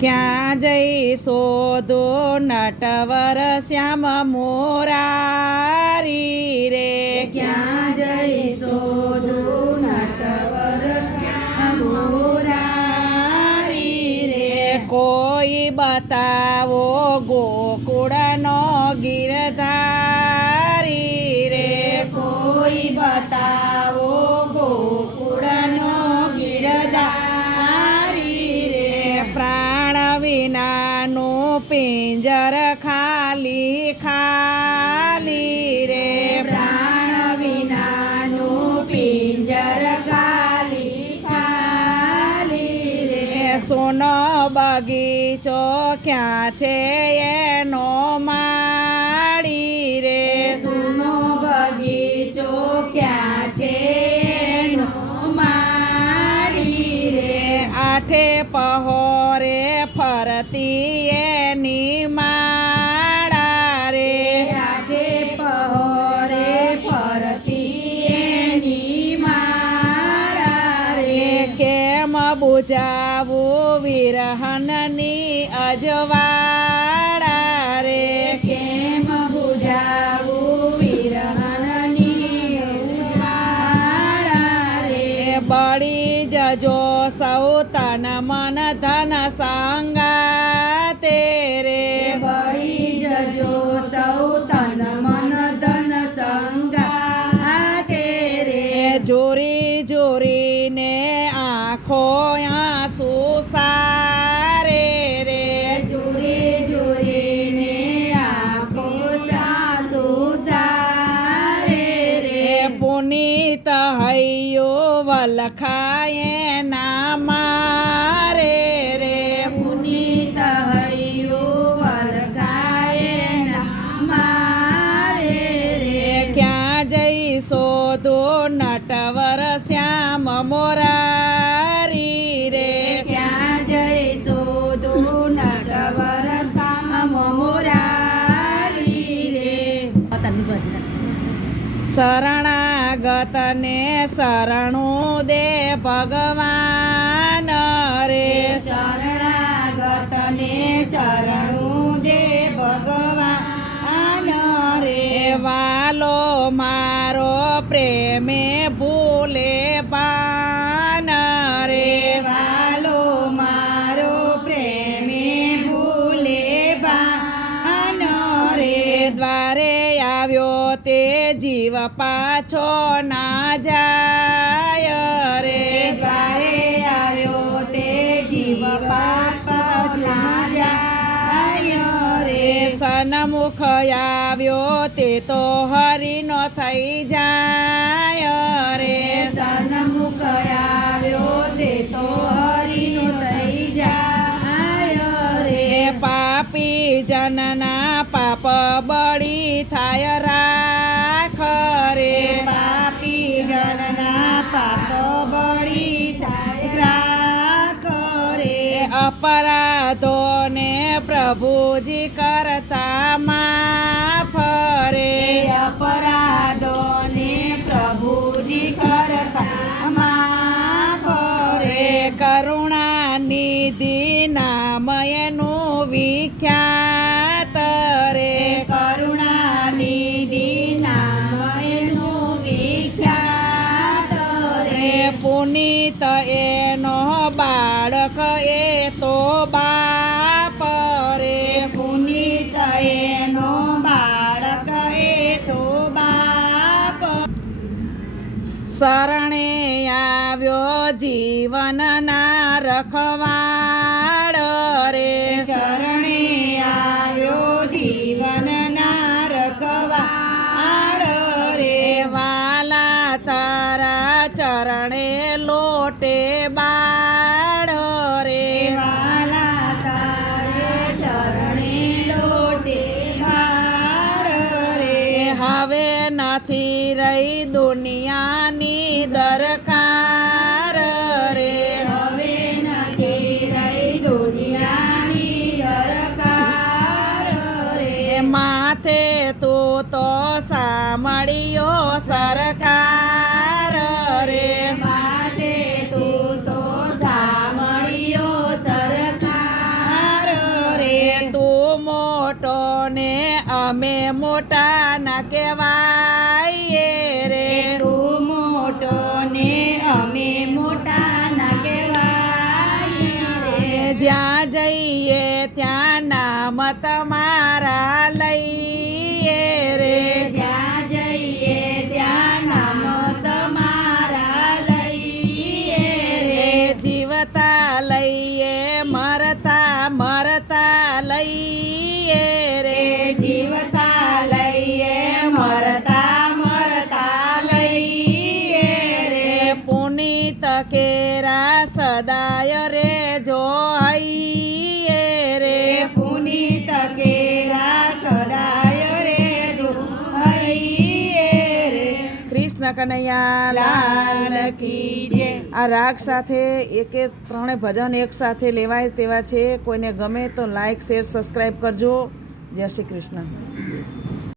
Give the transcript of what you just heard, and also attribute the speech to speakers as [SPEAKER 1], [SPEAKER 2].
[SPEAKER 1] ક્યાં જઈ શોધો નટવર શ્યામ મોરારી રે?
[SPEAKER 2] ક્યાં જઈ શોધું નટવર મોરારી રે?
[SPEAKER 1] કોઈ બતાવો ગોકુળનો ગીરધારી રે?
[SPEAKER 2] કોઈ બતાવો
[SPEAKER 1] ખાલી ખાલી રે
[SPEAKER 2] પ્રાણ વિનાનું પિંજર ખાલી ખાલી રે.
[SPEAKER 1] સોનો બગીચો ક્યાં છે એનો માળી રે?
[SPEAKER 2] સોનો બગીચો ક્યાં છે એનો માડી રે?
[SPEAKER 1] આઠે પહોરે ફરતી એની બુજાવું વિરહનની અજવાળા રે.
[SPEAKER 2] કેમ બુજાવું વિરહનની ઉજાળા રે?
[SPEAKER 1] બળી આંખો આંસુ સારે રે.
[SPEAKER 2] જોરે જોરીને આંખો સાસુ સારે રે.
[SPEAKER 1] પુનિત
[SPEAKER 2] પુનીત હૈયો વલખાય ના મારે.
[SPEAKER 1] શરણાગતને શરણો દે ભગવાન રે.
[SPEAKER 2] શરણાગતને શરણો દે ભગવાન રે.
[SPEAKER 1] વાલો મારો પ્રેમે ભૂલે પાન આવ્યો તે જીવ પાછો ના જાય રે.
[SPEAKER 2] દ્વારે આવ્યો તે જીવ પાછો ના જાય રે.
[SPEAKER 1] સનમુખ આવ્યો તે તો હરિનો થઈ જાય રે.
[SPEAKER 2] સનમુખ આવ્યો તે તો હરિનો થઈ જાય રે.
[SPEAKER 1] પાપી જનના પાપ બળી થાય રાખ રે.
[SPEAKER 2] પાપી જનના પાપ બળી રાખ રે.
[SPEAKER 1] અપરાધો અપરાધોને પ્રભુજી કરતા માફ રે.
[SPEAKER 2] અપરાધોને
[SPEAKER 1] તો બાપ રે.
[SPEAKER 2] પુનિત એનો બાળક એ તો બાપ.
[SPEAKER 1] શરણે આવ્યો જીવનના રખવાડ રે.
[SPEAKER 2] શરણે આવ્યો જીવનના રખવાડ રે.
[SPEAKER 1] વાલા તારા ચરણે લોટે બાળ
[SPEAKER 2] નથી રહી દુનિયાની દરકાર રે.
[SPEAKER 1] હવે નથી રહી દુનિયાની દરકાર રે.
[SPEAKER 2] માથે તું તો
[SPEAKER 1] સાંભળ્યો સરકાર રે. તો સાંભળ્યો સરકાર રે.
[SPEAKER 2] તું મોટો ને અમે મોટા ના કહેવાય
[SPEAKER 1] તમારા લઈએ રે.
[SPEAKER 2] જ્યાં જઈએ ત્યાં નામ તમારા લઈએ રે.
[SPEAKER 1] રે જીવતા લઈએ મરતા મરતા લઈએ રે.
[SPEAKER 2] જીવતા લઈએ મરતા મરતા લઈએ રે.
[SPEAKER 1] રે પુનિત કેરા સદાય રે જો કનૈયા
[SPEAKER 2] લાલ કી જય.
[SPEAKER 1] આ રાગ સાથે એકે ત્રણે ભજન એક સાથે લેવાય તેવા છે. કોઈને ગમે તો લાઈક શેર સબસ્ક્રાઈબ કરજો. જય શ્રી કૃષ્ણ.